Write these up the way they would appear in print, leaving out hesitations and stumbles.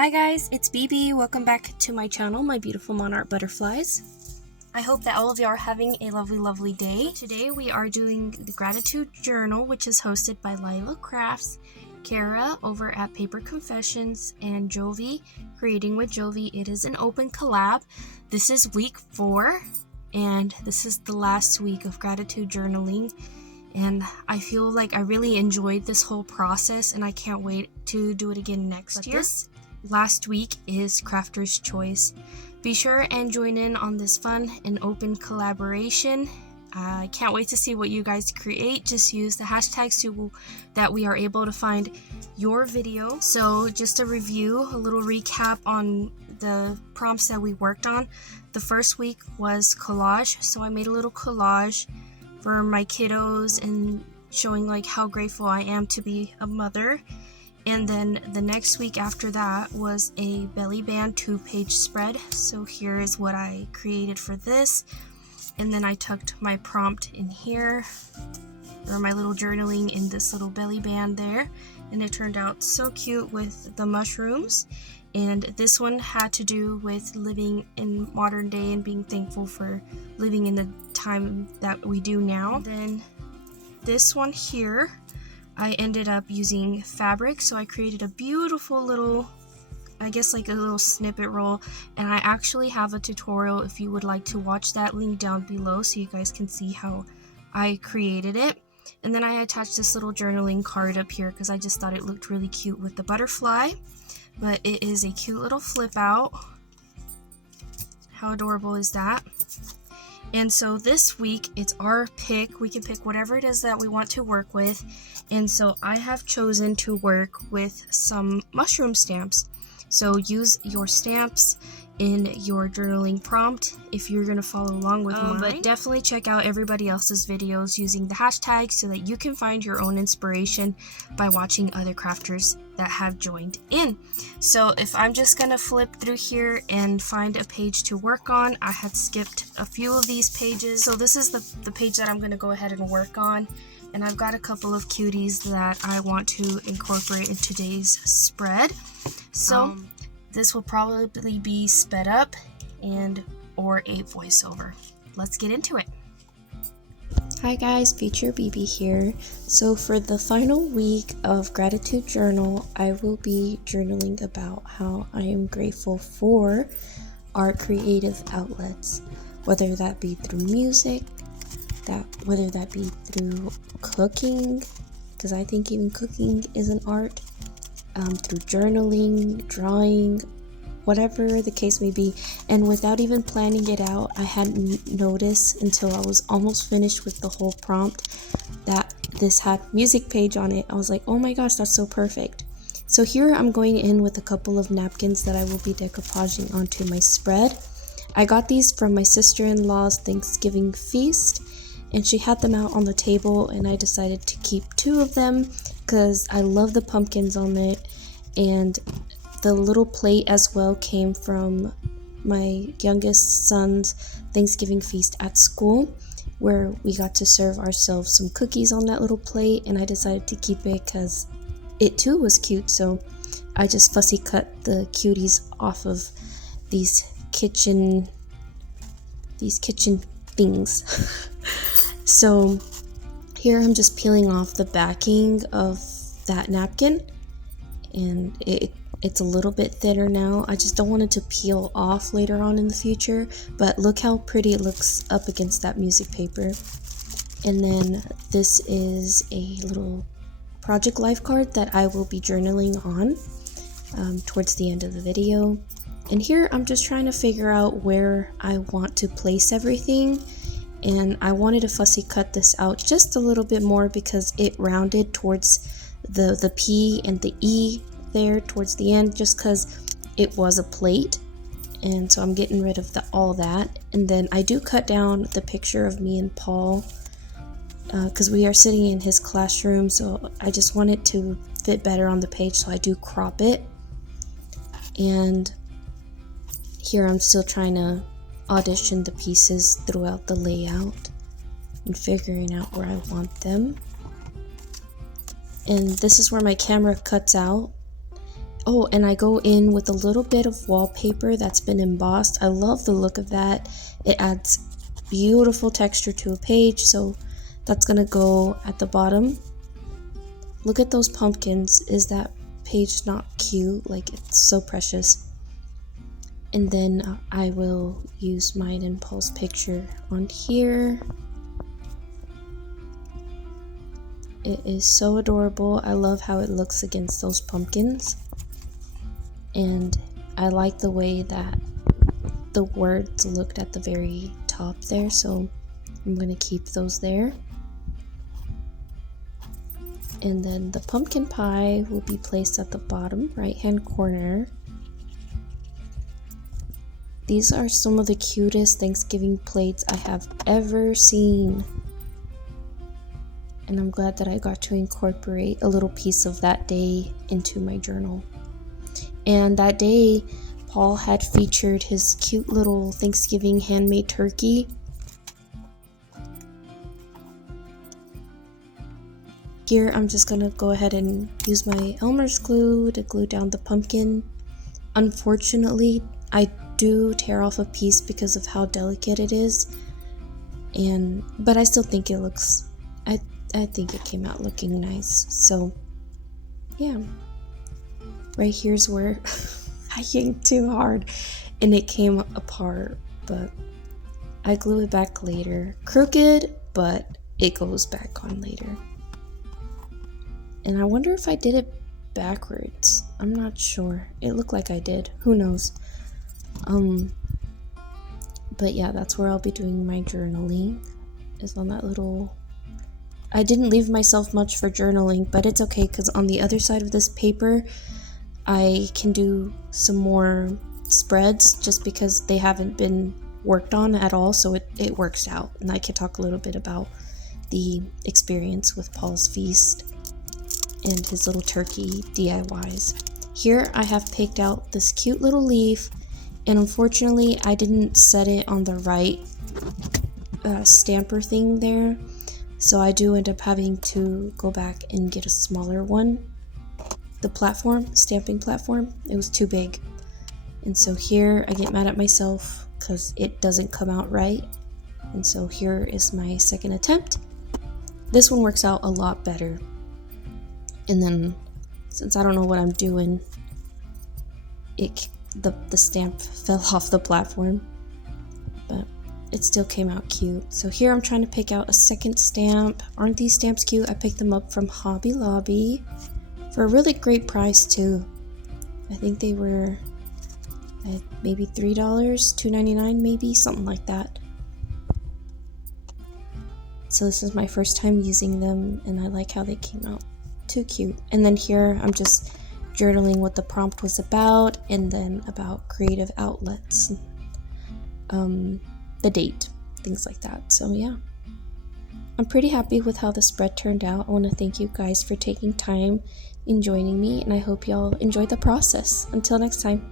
Hi guys, it's BB. Welcome back to my channel, my beautiful monarch butterflies. I hope that all of you are having a lovely day. Today we are doing the gratitude journal, which is hosted by Lila Crafts, Cara over at Paper Confessions, and Jovi, Creating with Jovi. It is an open collab. This is week 4, and this is the last week of gratitude journaling. And I feel like I really enjoyed this whole process, and I can't wait to do it again next year. This last week is Crafter's Choice. Be sure and join in on this fun and open collaboration. I can't wait to see what you guys create. Just use the hashtags so that we are able to find your video. So just a review, a little recap on the prompts that we worked on. The first week was collage, so I made a little collage for my kiddos and showing like how grateful I am to be a mother. And then the next week after that was a belly band 2-page spread. So here is what I created for this. And then I tucked my prompt in here, or my little journaling in this little belly band there. And it turned out so cute with the mushrooms. And this one had to do with living in modern day and being thankful for living in the time that we do now. And then this one here, I ended up using fabric, so I created a beautiful little, I guess like a little snippet roll, and I actually have a tutorial if you would like to watch that, link down below so you guys can see how I created it. And then I attached this little journaling card up here because I just thought it looked really cute with the butterfly, but it is a cute little flip out. How adorable is that? And so this week it's our pick. We can pick whatever it is that we want to work with. And so I have chosen to work with some mushroom stamps. So use your stamps in your journaling prompt if you're going to follow along with mine. But definitely check out everybody else's videos using the hashtags so that you can find your own inspiration by watching other crafters that have joined in. So if I'm just going to flip through here and find a page to work on, I had skipped a few of these pages. So this is the page that I'm going to go ahead and work on. And I've got a couple of cuties that I want to incorporate in today's spread. So this will probably be sped up and or a voiceover. Let's get into it. Hi guys, Future BB here. So for the final week of Gratitude Journal, I will be journaling about how I am grateful for our creative outlets, whether that be through music, whether that be through cooking, because I think even cooking is an art, through journaling, drawing, whatever the case may be. And without even planning it out, I hadn't noticed until I was almost finished with the whole prompt that this had music page on it. I was like, oh my gosh, that's so perfect. So here I'm going in with a couple of napkins that I will be decoupaging onto my spread. I got these from my sister-in-law's Thanksgiving feast, and she had them out on the table, and I decided to keep 2 of them because I love the pumpkins on it. And the little plate as well came from my youngest son's Thanksgiving feast at school, where we got to serve ourselves some cookies on that little plate, and I decided to keep it because it too was cute. So I just fussy cut the cuties off of these kitchen things. So here I'm just peeling off the backing of that napkin, and it's a little bit thinner now. I just don't want it to peel off later on in the future, but look how pretty it looks up against that music paper. And then this is a little project life card that I will be journaling on towards the end of the video. And here I'm just trying to figure out where I want to place everything. And I wanted to fussy cut this out just a little bit more because it rounded towards the P and the E there towards the end, just because it was a plate. And so I'm getting rid of all that. And then I do cut down the picture of me and Paul because we are sitting in his classroom, so I just want it to fit better on the page, so I do crop it. And here I'm still trying to audition the pieces throughout the layout and figuring out where I want them. And this is where my camera cuts out, Oh, and I go in with a little bit of wallpaper that's been embossed. I love the look of that. It adds beautiful texture to a page, so that's gonna go at the bottom. Look at those pumpkins. Is that page not cute? Like, it's so precious. And then I will use my impulse picture on here. It is so adorable. I love how it looks against those pumpkins. And I like the way that the words looked at the very top there, so I'm gonna keep those there. And then the pumpkin pie will be placed at the bottom right hand corner. These are some of the cutest Thanksgiving plates I have ever seen. And I'm glad that I got to incorporate a little piece of that day into my journal. And that day, Paul had featured his cute little Thanksgiving handmade turkey. Here, I'm just gonna go ahead and use my Elmer's glue to glue down the pumpkin. Unfortunately, I do tear off a piece because of how delicate it is. But I still think it looks, I think it came out looking nice. So, yeah. Right here's where I yanked too hard and it came apart, but I glue it back later. Crooked, but it goes back on later. And I wonder if I did it backwards. I'm not sure. It looked like I did. Who knows? But yeah, that's where I'll be doing my journaling. Is on that little... I didn't leave myself much for journaling, but it's okay because on the other side of this paper, I can do some more spreads just because they haven't been worked on at all, so it works out. And I can talk a little bit about the experience with Paul's Feast and his little turkey DIYs. Here I have picked out this cute little leaf, and unfortunately I didn't set it on the right stamper thing there, so I do end up having to go back and get a smaller one. The stamping platform, it was too big. And so here I get mad at myself because it doesn't come out right. And so here is my second attempt. This one works out a lot better. And then since I don't know what I'm doing, the stamp fell off the platform. But it still came out cute. So here I'm trying to pick out a second stamp. Aren't these stamps cute? I picked them up from Hobby Lobby for a really great price too. I think they were maybe $3, $2.99 maybe, something like that. So this is my first time using them and I like how they came out. Too cute. And then here I'm just journaling what the prompt was about and then about creative outlets, the date, things like that. So yeah, I'm pretty happy with how the spread turned out. I want to thank you guys for taking time in joining me, and I hope y'all enjoyed the process. Until next time,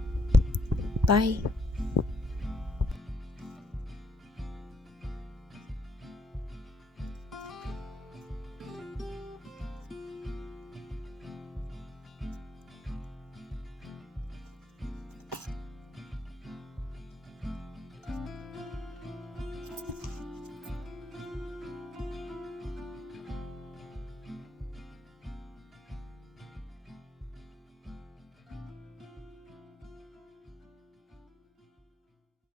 bye.